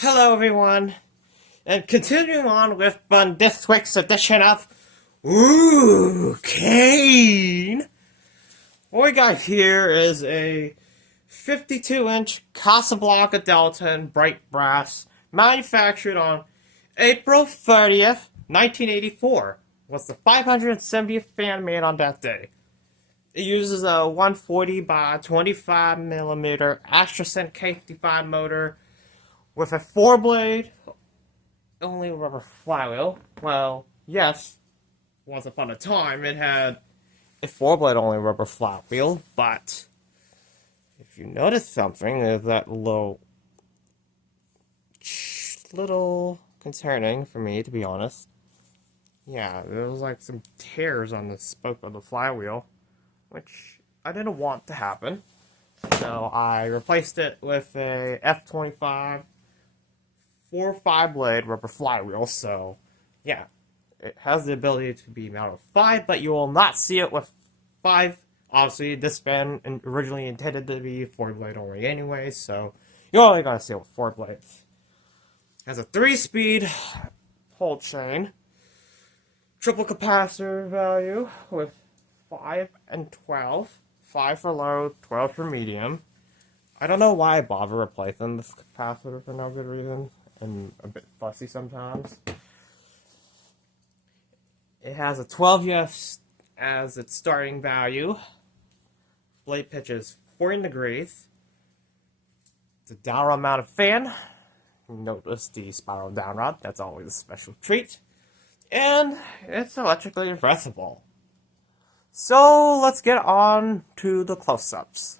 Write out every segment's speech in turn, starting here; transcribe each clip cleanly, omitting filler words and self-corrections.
Hello, everyone, and continuing on with this week's edition of Kane. What we got here is a 52-inch Casablanca Delta in bright brass, manufactured on April 30th, 1984. Was the 570th fan made on that day. It uses a 140 by 25 millimeter Astrosyn K55 motor with a 4-blade only rubber flywheel. Well, yes, once upon a time it had a 4-blade only rubber flywheel, but if you notice something, is that little concerning for me, to be honest. Yeah, there was like some tears on the spoke of the flywheel, which I didn't want to happen. So I replaced it with a F25 4-5 blade rubber flywheel. So yeah, it has the ability to be mounted with 5, but you will not see it with 5. Obviously, this fan originally intended to be 4-blade only anyway, so you're only going to see it with 4 blades. It has a 3-speed pullchain, triple capacitor value with 5 and 12. 5 for low, 12 for medium. I don't know why I bother replacing this capacitor for no good reason. I'm a bit fussy sometimes. It has a 12 UF as its starting value. Blade pitch is 14 degrees. It's a downrod mounted fan. Notice the spiral downrod. That's always a special treat. And it's electrically reversible. So let's get on to the close-ups.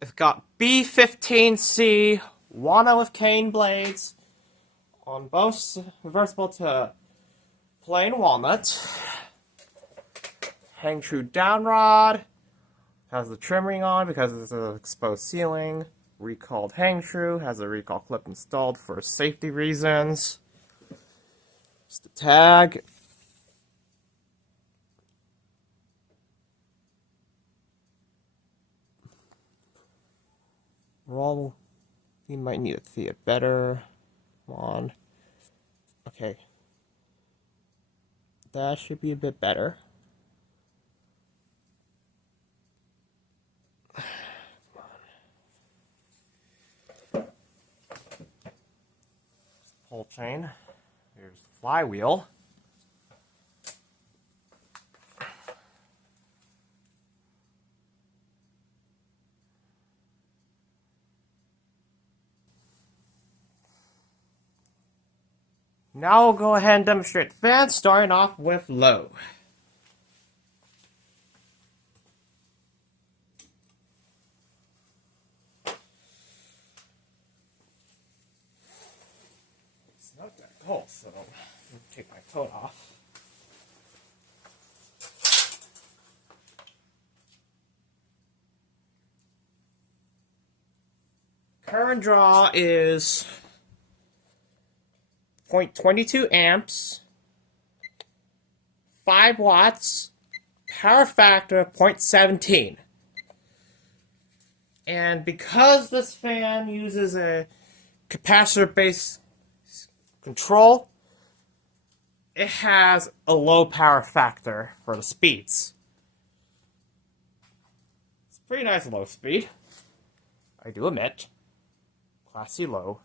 It's got B15C Walnut with cane blades on both reversible to plain walnut. Hang-Tru downrod. Has the trim ring on because it's an exposed ceiling. Recalled Hang-Tru. Has a recall clip installed for safety reasons. Just the tag. Well, you might need to see it better. Come on. Okay. That should be a bit better. Pull chain. Here's the flywheel. Now we'll go ahead and demonstrate the fan, starting off with low. It's not that cold, so I'm going to take my coat off. Current draw is 0.22 amps, 5 watts, power factor of 0.17. And because this fan uses a capacitor-based control, it has a low power factor for the speeds. It's a pretty nice low speed, I do admit. Classy low.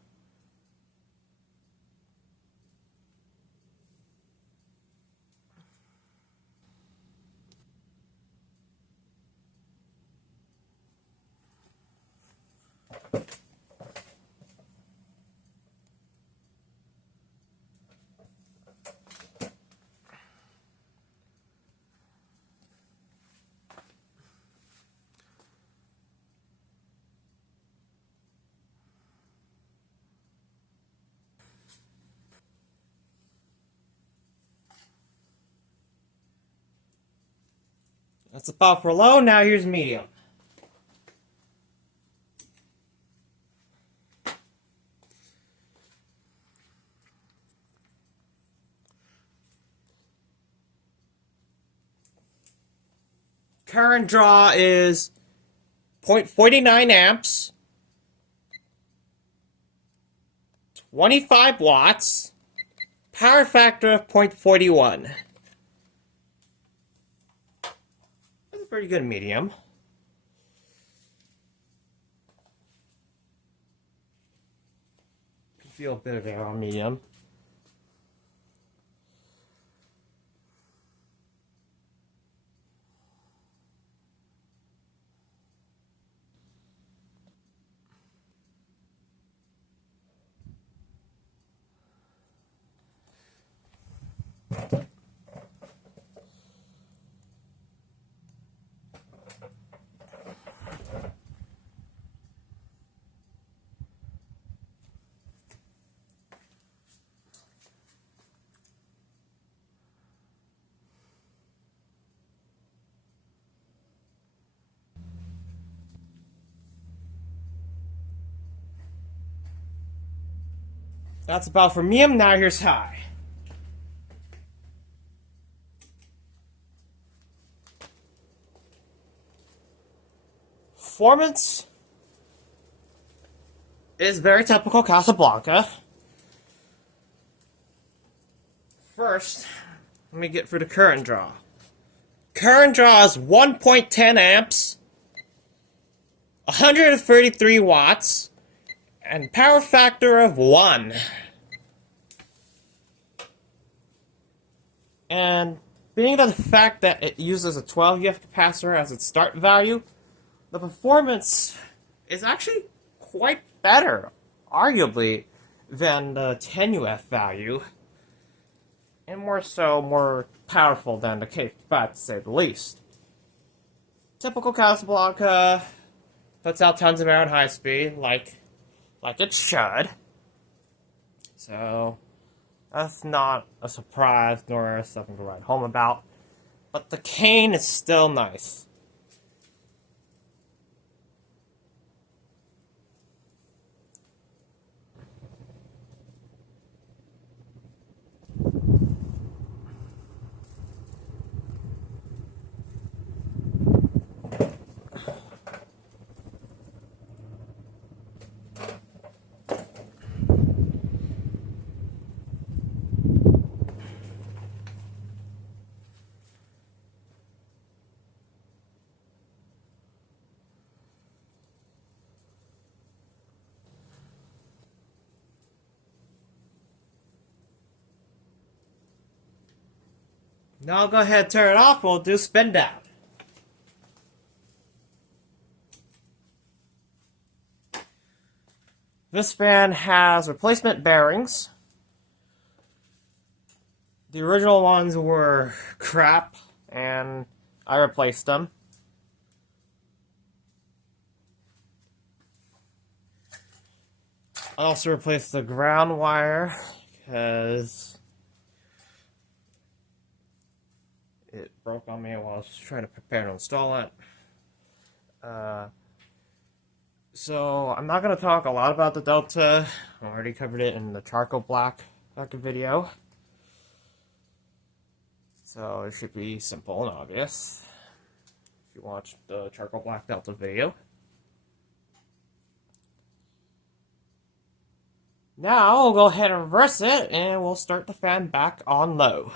That's about for low. Now here's medium. Current draw is 0.49 amps, 25 watts, power factor of 0.41. That's a pretty good medium. Feel a bit of air on medium. That's about for medium. Now here's high. Performance is very typical Casablanca. First, let me get through the current draw. Current draw is 1.10 amps, 133 watts, and power factor of 1. And being the fact that it uses a 12UF capacitor as its start value, the performance is actually quite better, arguably, than the 10UF value, and more powerful than the K55, to say the least. Typical Casablanca puts out tons of air at high speed, like it should. So that's not a surprise nor something to write home about. But the cane is still nice. Now I'll go ahead and turn it off. We'll do spin down. This fan has replacement bearings. The original ones were crap, and I replaced them. I also replaced the ground wire because it broke on me while I was trying to prepare to install it. So I'm not going to talk a lot about the Delta. I already covered it in the charcoal black video. So it should be simple and obvious if you watch the charcoal black Delta video. Now we'll go ahead and reverse it, and we'll start the fan back on low.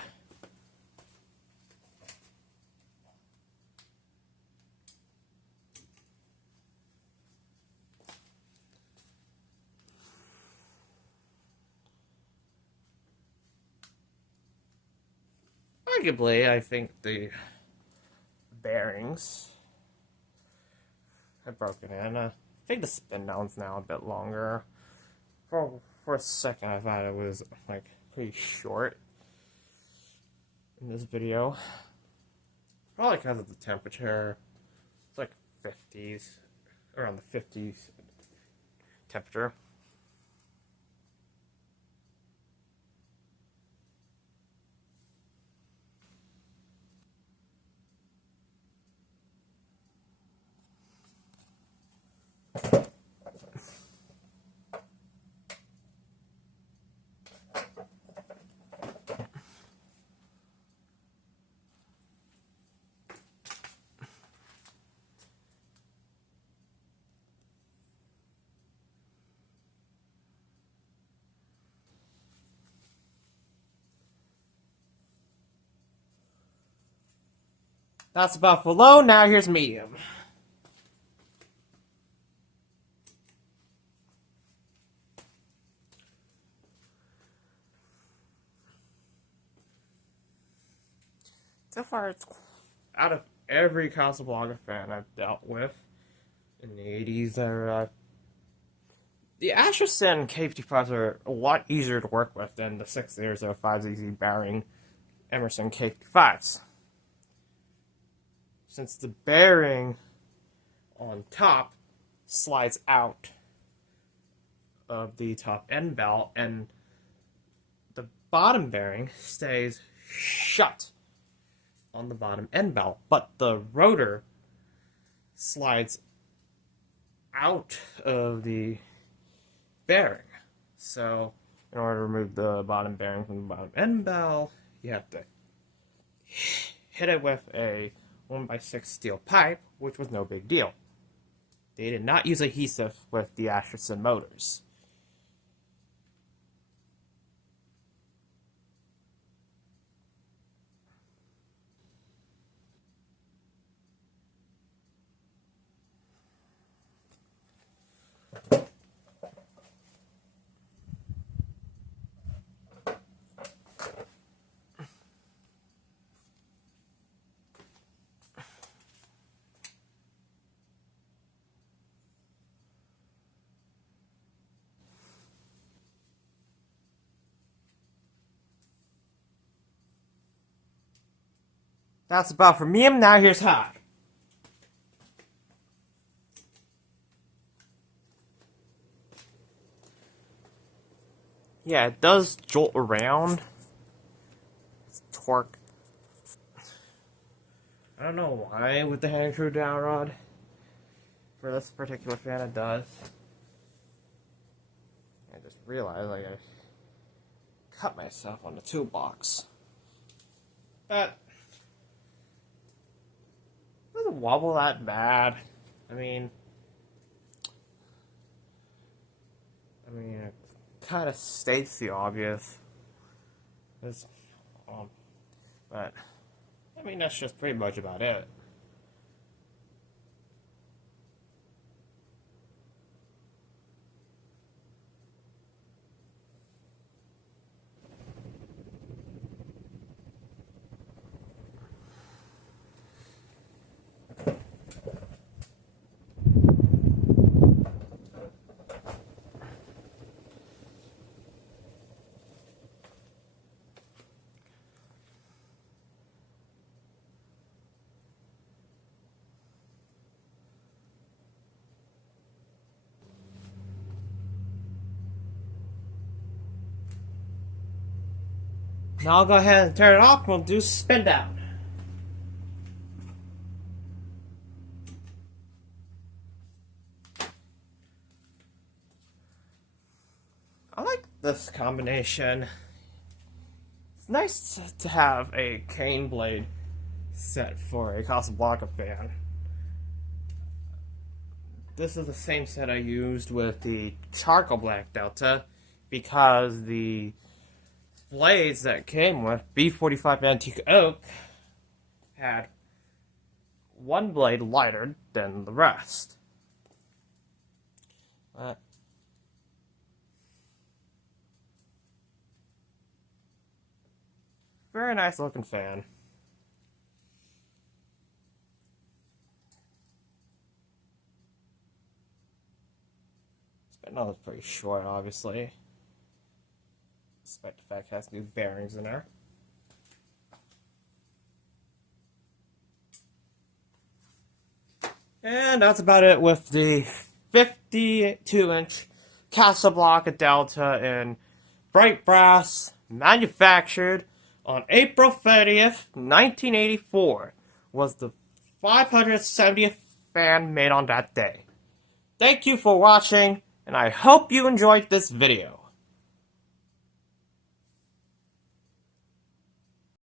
Arguably, I think the bearings have broken in. I think the spin down's now a bit longer. For a second, I thought it was like pretty short in this video. Probably because of the temperature. It's like 50s, around the 50s temperature. That's about for low, now here's medium. So far, it's out of every Casablanca fan I've dealt with in the 80s era. The Astrosyn K55s are a lot easier to work with than the 6005ZZ bearing Emerson K55s. Since the bearing on top slides out of the top end bell and the bottom bearing stays shut on the bottom end bell, but the rotor slides out of the bearing. So in order to remove the bottom bearing from the bottom end bell, you have to hit it with a 1x6 steel pipe, which was no big deal. They did not use adhesive with the Astrosyn motors. That's about for medium, now here's high. Yeah, it does jolt around. It's torque. I don't know why with the Hang-Tru downrod. For this particular fan it does. I just realized I cut myself on the toolbox. But it doesn't wobble that bad. I mean it kind of states the obvious. But I mean that's just pretty much about it. Now I'll go ahead and turn it off and we'll do spin down. I like this combination. It's nice to have a cane blade set for a Casablanca fan. This is the same set I used with the charcoal black Delta because the blades that came with B45 antique oak had one blade lighter than the rest. Very nice looking fan. This was pretty short, obviously. Despite the fact it has new bearings in there. And that's about it with the 52-inch Casablanca Delta in bright brass, manufactured on April 30th, 1984. Was the 570th fan made on that day. Thank you for watching, and I hope you enjoyed this video.